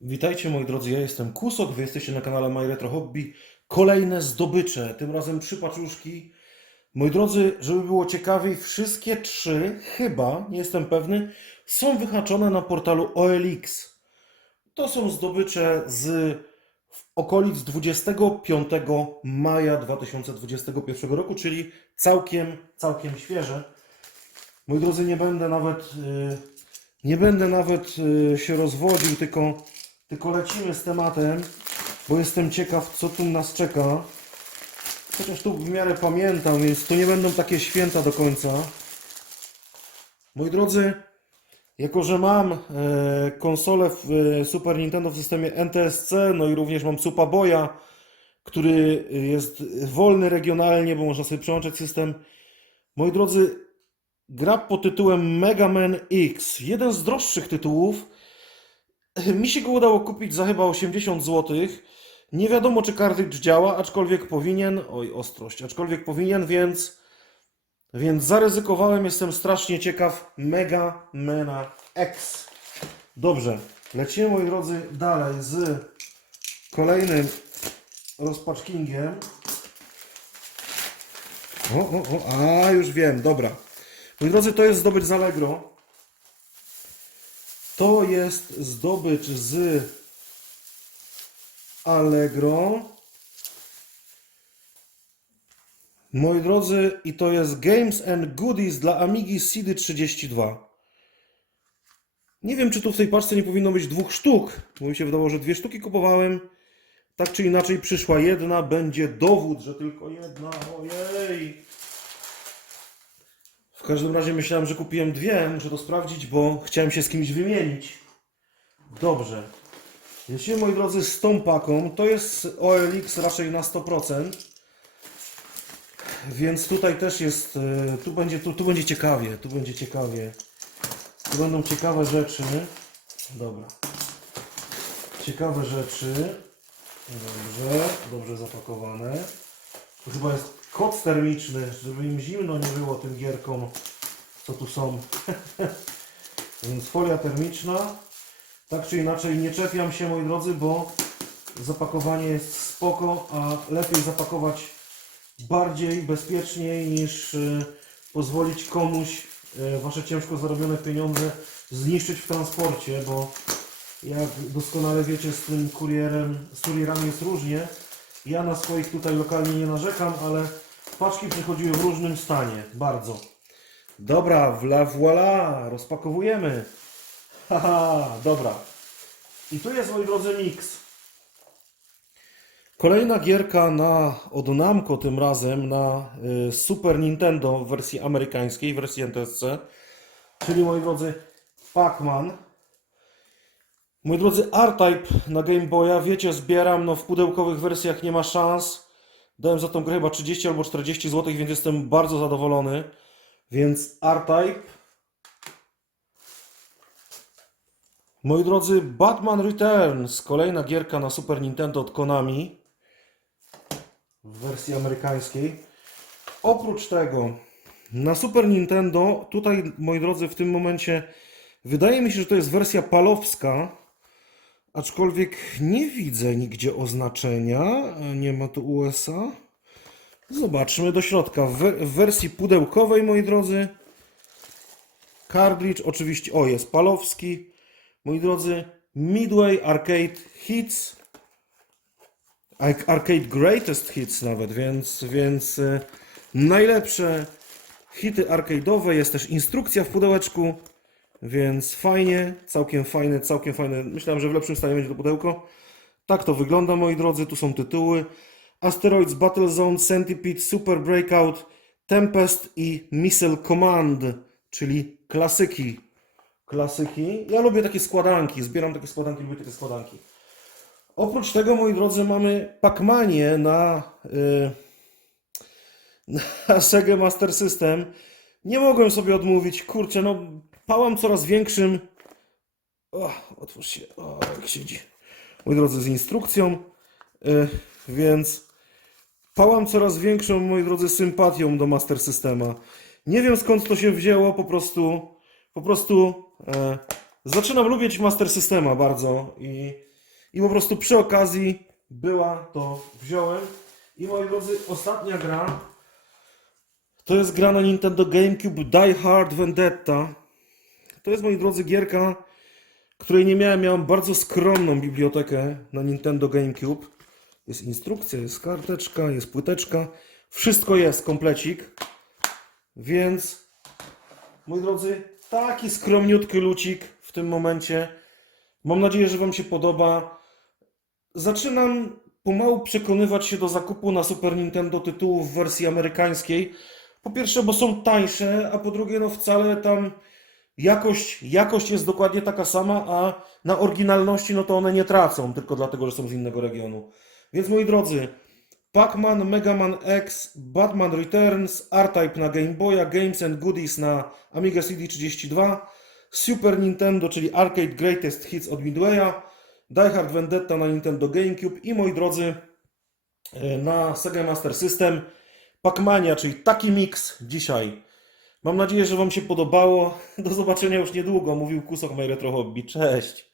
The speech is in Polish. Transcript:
Witajcie moi drodzy, ja jestem Kusok, wy jesteście na kanale My Retro Hobby. Kolejne zdobycze, tym razem trzy paczuszki. Moi drodzy, żeby było ciekawiej, wszystkie trzy, chyba, nie jestem pewny, są wyhaczone na portalu OLX. To są zdobycze z okolic 25 maja 2021 roku, czyli całkiem, całkiem świeże. Moi drodzy, nie będę nawet, y, nie będę nawet y, się rozwodził, tylko, tylko lecimy z tematem, bo jestem ciekaw, co tu nas czeka. Chociaż tu w miarę pamiętam, więc to nie będą takie święta do końca. Moi drodzy, jako że mam e, konsolę w e, Super Nintendo w systemie NTSC, no i również mam Supa Boya, który jest wolny regionalnie, bo można sobie przełączać system. Moi drodzy, gra pod tytułem Mega Man X, jeden z droższych tytułów. Mi się go udało kupić za chyba 80 zł. Nie wiadomo, czy kartridż działa, aczkolwiek powinien. Oj, ostrość, aczkolwiek powinien, więc. Więc zaryzykowałem, jestem strasznie ciekaw Mega Mana X. Dobrze, lecimy moi drodzy dalej z kolejnym rozpaczkingiem. O, o, o, a już wiem, dobra. Moi drodzy, to jest zdobycz z Allegro. To jest zdobycz z Allegro. Moi drodzy, i to jest Games and Goodies dla Amigi CD32. Nie wiem, czy tu w tej paczce nie powinno być dwóch sztuk, bo mi się wydawało, że dwie sztuki kupowałem. Tak czy inaczej przyszła jedna, będzie dowód, że tylko jedna. Ojej! W każdym razie myślałem, że kupiłem dwie. Muszę to sprawdzić, bo chciałem się z kimś wymienić. Dobrze. Lecimy, moi drodzy, z tą paką. To jest OLX raczej na 100%. Więc tutaj też jest, e, tu będzie, tu, tu będzie ciekawie, tu będzie ciekawie. Tu będą ciekawe rzeczy. Dobra. Ciekawe rzeczy. Dobrze, dobrze zapakowane. To chyba jest koc termiczny, żeby im zimno nie było tym gierkom, co tu są. Więc folia termiczna. Tak czy inaczej nie czepiam się moi drodzy, bo zapakowanie jest spoko, a lepiej zapakować bardziej, bezpieczniej niż y, pozwolić komuś y, wasze ciężko zarobione pieniądze zniszczyć w transporcie, bo jak doskonale wiecie z tym kurierem, z kurierami jest różnie. Ja na swoich tutaj lokalnie nie narzekam, ale paczki przychodziły w różnym stanie, bardzo. Dobra, wla voila, rozpakowujemy. Haha, dobra. I tu jest, moi drodzy, mix. Kolejna gierka na, od Namco tym razem na y, Super Nintendo w wersji amerykańskiej, w wersji NTSC. Czyli, moi drodzy, Pac-Man. Moi drodzy, R-Type na Game Boya, wiecie, zbieram, no w pudełkowych wersjach nie ma szans. Dałem za tą grę chyba 30 albo 40 zł, więc jestem bardzo zadowolony. Więc R-Type. Moi drodzy, Batman Returns, kolejna gierka na Super Nintendo od Konami w wersji amerykańskiej. Oprócz tego, na Super Nintendo, tutaj moi drodzy, w tym momencie wydaje mi się, że to jest wersja palowska, aczkolwiek nie widzę nigdzie oznaczenia, nie ma tu USA. Zobaczmy do środka. W, we- w wersji pudełkowej, moi drodzy, Cartridge, oczywiście, o jest palowski. Moi drodzy, Midway Arcade Hits, Ar- Arcade Greatest Hits nawet, więc, więc e, najlepsze hity arcade'owe. Jest też instrukcja w pudełeczku, więc fajnie, całkiem fajne, całkiem fajne. Myślałem, że w lepszym stanie będzie to pudełko. Tak to wygląda, moi drodzy. Tu są tytuły. Asteroids Battle Zone, Centipede, Super Breakout, Tempest i Missile Command, czyli klasyki. Klasyki. Ja lubię takie składanki, zbieram takie składanki, lubię takie składanki. Oprócz tego, moi drodzy, mamy Pac-Manie na, yy, na Sega Master System. Nie mogłem sobie odmówić, kurczę, no pałam coraz większym. O, otwórz się, o, jak siedzi. Moi drodzy, z instrukcją, yy, więc pałam coraz większą, moi drodzy, sympatią do Master Systema. Nie wiem skąd to się wzięło, po prostu, po prostu e, zaczynam lubić Master Systema bardzo i i po prostu przy okazji była, to wziąłem. I moi drodzy, ostatnia gra to jest gra na Nintendo GameCube Die Hard Vendetta. To jest, moi drodzy, gierka, której nie miałem. Miałem bardzo skromną bibliotekę na Nintendo GameCube. Jest instrukcja, jest karteczka, jest płyteczka. Wszystko jest, komplecik. Więc, moi drodzy, taki skromniutki lucik w tym momencie. Mam nadzieję, że Wam się podoba. Zaczynam pomału przekonywać się do zakupu na Super Nintendo tytułów w wersji amerykańskiej. Po pierwsze, bo są tańsze, a po drugie, no wcale tam jakość, jakość jest dokładnie taka sama, a na oryginalności no to one nie tracą, tylko dlatego, że są z innego regionu. Więc moi drodzy, Pac-Man, Mega Man X, Batman Returns, R-Type na Game Boya, Games and Goodies na Amiga CD32, Super Nintendo, czyli Arcade Greatest Hits od Midwaya, Die Hard Vendetta na Nintendo GameCube i moi drodzy, e, na Sega Master System Pac-Mania, czyli taki miks dzisiaj. Mam nadzieję, że Wam się podobało. Do zobaczenia już niedługo, mówił Kusok My Retro Hobby. Cześć!